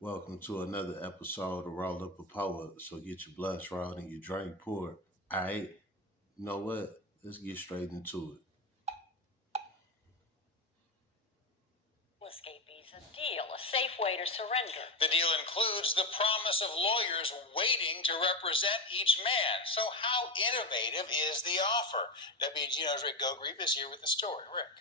Welcome to another episode of Roll Up a Poet. So get your blunts rolled and your drink poured. Alright, you know what? Let's get straight into it. The deal includes the promise of lawyers waiting to represent each man. So how innovative is the offer? WGNO's Rick Gogreep is here with the story. Rick.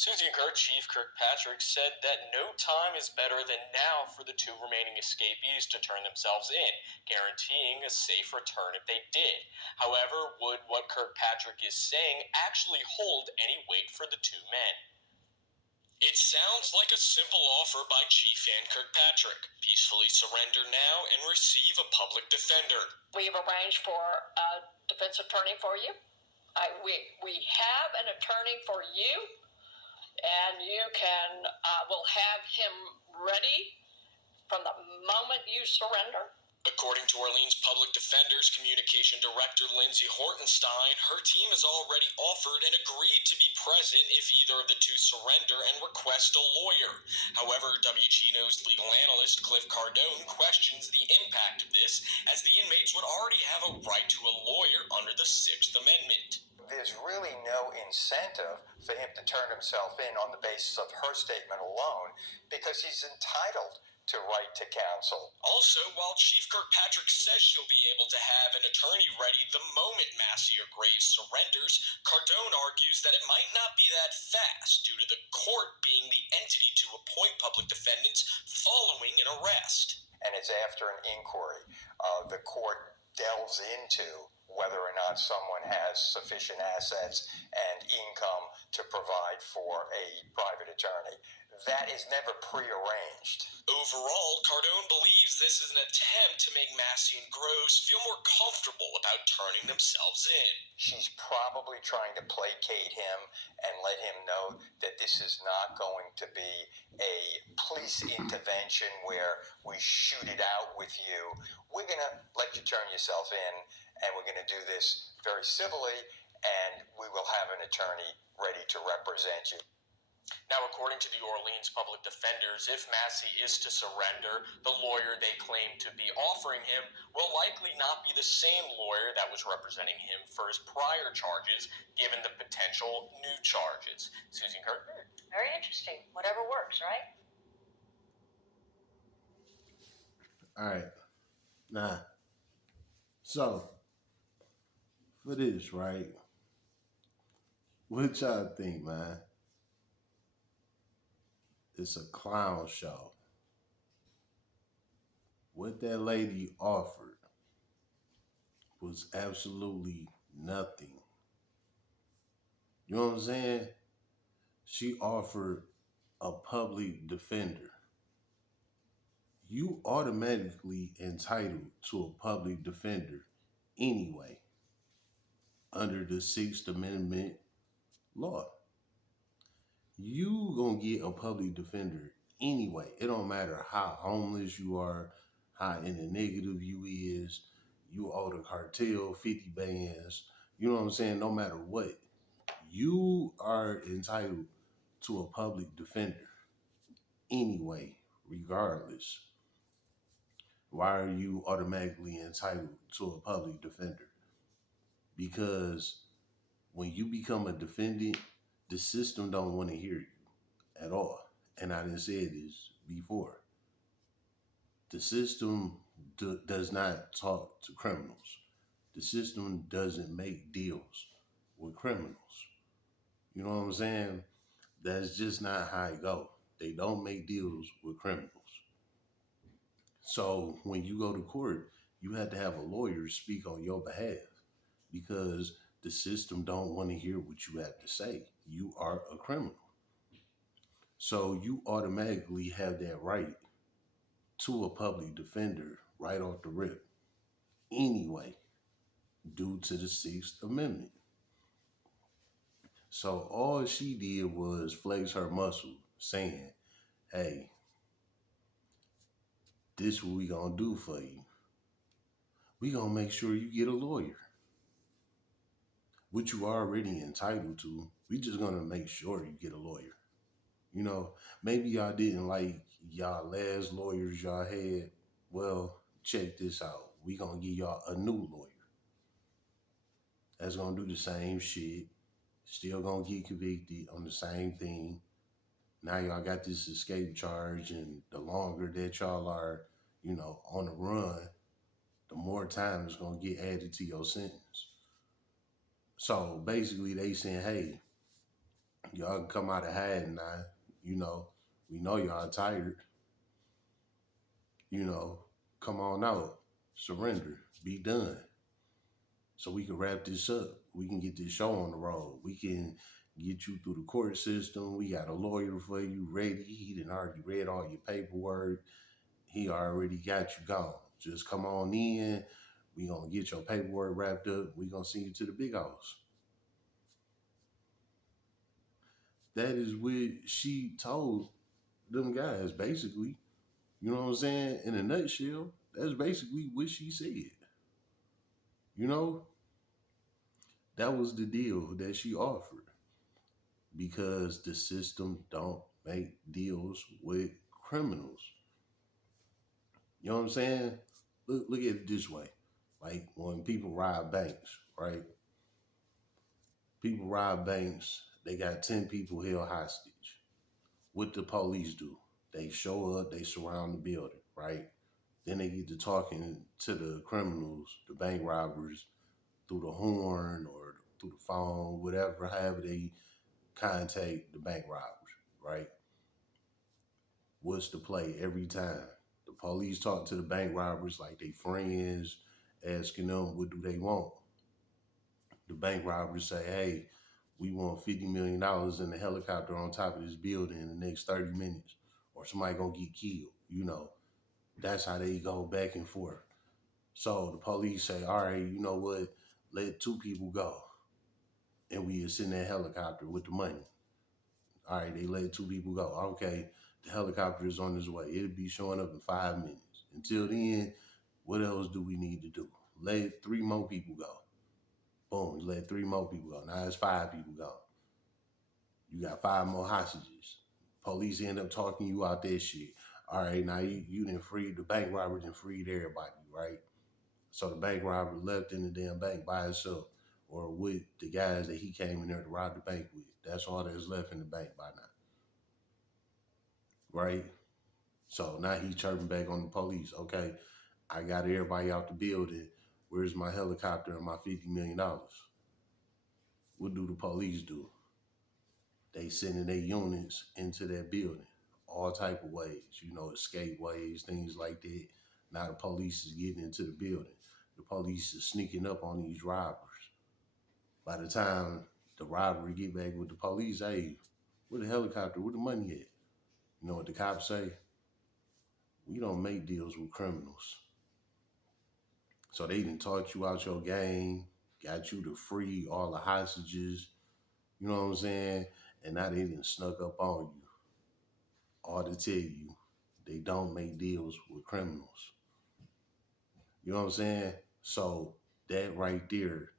Susie and Kurt, Chief Kirkpatrick, said that no time is better than now for the two remaining escapees to turn themselves in, guaranteeing a safe return if they did. However, would what Kirkpatrick is saying actually hold any weight for the two men? It sounds like a simple offer by Chief Ann Kirkpatrick. Peacefully surrender now and receive a public defender. We've arranged for a defense attorney for you. We have an attorney for you, and you will have him ready from the moment you surrender. According to Orleans Public Defender's Communication Director Lindsay Hortenstein, her team has already offered and agreed to be present if either of the two surrender and request a lawyer. However, WGNO's legal analyst Cliff Cardone questions the impact of this, as the inmates would already have a right to a lawyer under the Sixth Amendment. There's really no incentive for him to turn himself in on the basis of her statement alone because he's entitled to right to counsel. Also, while Chief Kirkpatrick says she'll be able to have an attorney ready the moment Massey or Graves surrenders, Cardone argues that it might not be that fast due to the court being the entity to appoint public defendants following an arrest. And it's after an inquiry. The court delves into whether or not someone has sufficient assets and income to provide for a private attorney. That is never prearranged. Overall, Cardone believes this is an attempt to make Massey and Groves feel more comfortable about turning themselves in. She's probably trying to placate him and let him know that this is not going to be a police intervention where we shoot it out with you. We're going to let you turn yourself in, and we're going to do this very civilly, and we will have an attorney ready to represent you. Now, according to the Orleans Public Defenders, if Massey is to surrender, the lawyer they claim to be offering him will likely not be the same lawyer that was representing him for his prior charges, given the potential new charges. Susie Kurt? Very interesting. Whatever works, right? Alright. So for this, right? What y'all think, man? It's a clown show. What that lady offered was absolutely nothing. You know what I'm saying? She offered a public defender. You automatically entitled to a public defender anyway under the Sixth Amendment law. You gonna get a public defender anyway. It don't matter how homeless you are, how in the negative you is, you owe the cartel 50 bands, you know what I'm saying? No matter what, you are entitled to a public defender anyway, regardless. Why are you automatically entitled to a public defender? Because when you become a defendant, the system don't want to hear you at all. And I didn't say this before. The system does not talk to criminals. The system doesn't make deals with criminals. You know what I'm saying? That's just not how it goes. They don't make deals with criminals. So when you go to court, you have to have a lawyer speak on your behalf because the system don't want to hear what you have to say. You are a criminal. So you automatically have that right to a public defender right off the rip anyway, due to the Sixth Amendment. So all she did was flex her muscle saying, hey, this what we gonna do for you. We gonna make sure you get a lawyer. What you already entitled to, we just gonna make sure you get a lawyer. You know, maybe y'all didn't like y'all last lawyers y'all had, well, check this out. We gonna give y'all a new lawyer that's gonna do the same shit, still gonna get convicted on the same thing. Now y'all got this escape charge, and the longer that y'all are, on the run, the more time is gonna get added to your sentence. So basically, they saying, hey, y'all can come out of hiding now. You know, we know y'all tired. You know, come on out, surrender, be done, so we can wrap this up. We can get this show on the road. We can get you through the court system. We got a lawyer for you ready. He done already read all your paperwork. He already got you gone. Just come on in. We gonna get your paperwork wrapped up. We gonna send you to the big house. That is what she told them guys, basically. You know what I'm saying? In a nutshell, that's basically what she said. You know, that was the deal that she offered because the system don't make deals with criminals. You know what I'm saying? Look at it this way. Like when people rob banks, right? People rob banks, they got 10 people held hostage. What the police do? They show up, they surround the building, right? Then they get to talking to the criminals, the bank robbers, through the horn or through the phone, whatever, however they contact the bank robbers, right? What's the play every time? The police talk to the bank robbers like they friends, asking them what do they want. The bank robbers say, hey, we want $50 million in a helicopter on top of this building in the next 30 minutes, or somebody gonna get killed. That's how they go back and forth. So the police say, all right, you know what? Let two people go. And we send that helicopter with the money. All right, they let two people go. Okay, the helicopter is on its way. It'll be showing up in 5 minutes. Until then, what else do we need to do? Let three more people go. Boom, you let three more people go. Now it's five people gone. You got five more hostages. Police end up talking you out that shit. All right, now you didn't free the bank robber, didn't freed everybody, right? So the bank robber left in the damn bank by himself or with the guys that he came in there to rob the bank with. That's all that's left in the bank by now, right? So now he's chirping back on the police. Okay, I got everybody out the building. Where's my helicopter and my $50 million? What do the police do? They sending their units into that building, all type of ways, escape ways, things like that. Now the police is getting into the building. The police is sneaking up on these robbers. By the time the robber get back with the police, hey, where the helicopter? Where the money at? You know what the cops say? We don't make deals with criminals. So they done taught you out your game, got you to free all the hostages, you know what I'm saying? And now they done snuck up on you. All to tell you, they don't make deals with criminals. You know what I'm saying? So that right there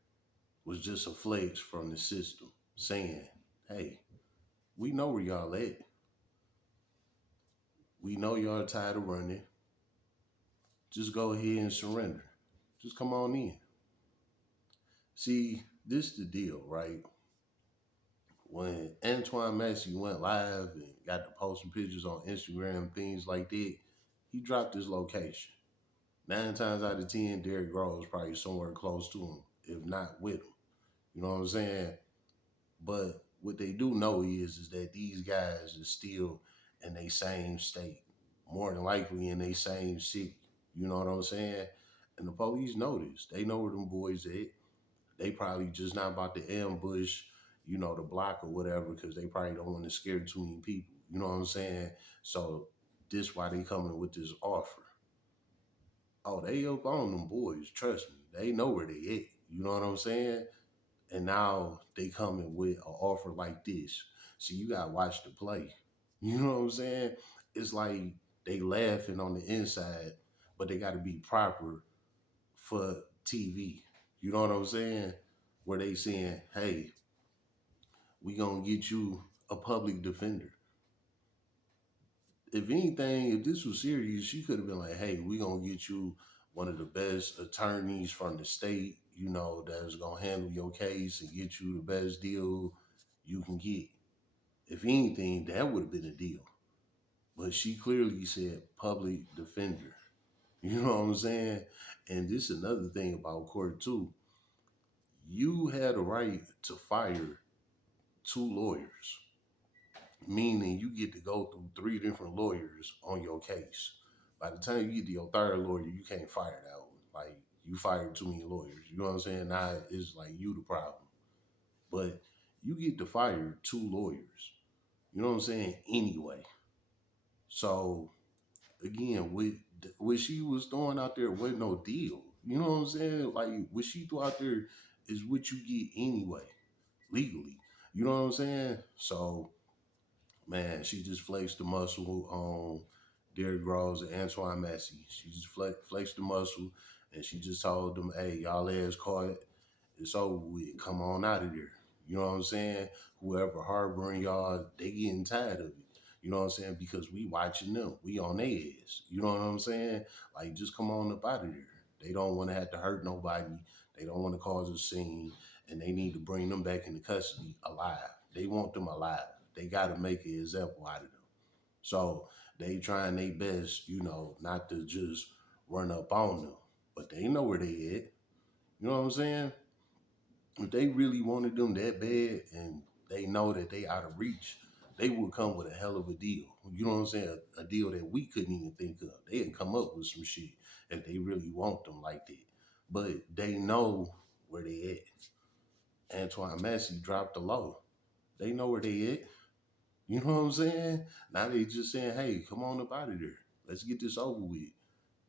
was just a flex from the system saying, hey, we know where y'all at. We know y'all tired of running. Just go ahead and surrender. Just come on in. See, this the deal, right? When Antoine Massey went live and got to posting pictures on Instagram, things like that, he dropped his location. 9 times out of 10, Derrick Groves probably somewhere close to him, if not with him. You know what I'm saying? But what they do know is that these guys are still in their same state, more than likely in their same city. You know what I'm saying? And the police know this. They know where them boys at. They probably just not about to ambush, the block or whatever, because they probably don't want to scare too many people. You know what I'm saying? So this why they coming with this offer. Oh, they up on them boys. Trust me, they know where they at. You know what I'm saying? And now they coming with an offer like this. So you gotta watch the play. You know what I'm saying? It's like they laughing on the inside, but they gotta be proper for TV. You know what I'm saying? Where they saying, hey, we gonna get you a public defender. if anything, if this was serious, she could have been like, "Hey, we gonna get you one of the best attorneys from the state, that's gonna handle your case and get you the best deal you can get." If anything, that would have been a deal. But she clearly said public defender. You know what I'm saying? And this is another thing about court too. You had a right to fire two lawyers, meaning you get to go through three different lawyers on your case. By the time you get to your third lawyer, you can't fire that one. Like you fired too many lawyers. You know what I'm saying? Now it's like you the problem. But you get to fire two lawyers. You know what I'm saying? Anyway. So again, what she was throwing out there wasn't no deal. You know what I'm saying? Like what she threw out there is what you get anyway, legally. You know what I'm saying? So man, she just flexed the muscle on Derrick Groves and Antoine Massey. She just flexed the muscle, and she just told them, "Hey, y'all ass caught. It's over with. Come on out of there." You know what I'm saying? Whoever harboring y'all, they getting tired of it. You know what I'm saying? Because we watching them. We on their ass. You know what I'm saying? Like, just come on up out of there. They don't want to have to hurt nobody. They don't want to cause a scene. And they need to bring them back into custody alive. They want them alive. They got to make an example out of them. So they trying their best, not to just run up on them. But they know where they at. You know what I'm saying? If they really wanted them that bad and they know that they out of reach, they would come with a hell of a deal. You know what I'm saying? A deal that we couldn't even think of. They'd come up with some shit if they really want them like that. But they know where they at. Antoine Massey dropped the low. They know where they at. You know what I'm saying? Now they just saying, "Hey, come on up out of there. Let's get this over with.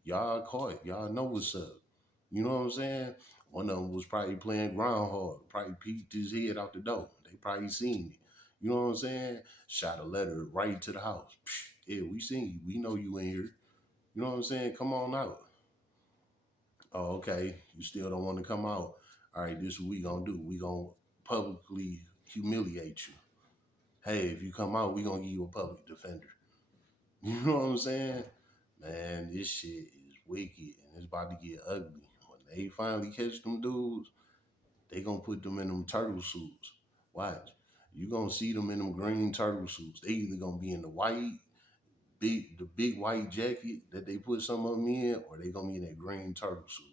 Y'all caught. Y'all know what's up." You know what I'm saying? One of them was probably playing groundhog, probably peeked his head out the door. They probably seen it. You know what I'm saying? Shot a letter right to the house. Psh, yeah, we seen you. We know you in here. You know what I'm saying? Come on out. Oh, okay. You still don't want to come out. All right, this is what we gonna do. We gonna publicly humiliate you. Hey, if you come out, we gonna give you a public defender. You know what I'm saying? Man, this shit is wicked and it's about to get ugly. When they finally catch them dudes, they gonna put them in them turtle suits. Watch. You gonna see them in them green turtle suits. They either gonna be in the big white jacket that they put some of them in, or they gonna be in that green turtle suit.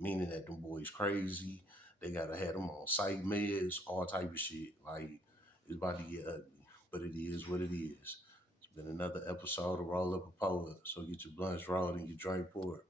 Meaning that them boys crazy. They gotta have them on psych meds, all type of shit. Like it's about to get ugly. But it is what it is. It's been another episode of Roll Up a Poet. So get your blunts rolled and your drink poured.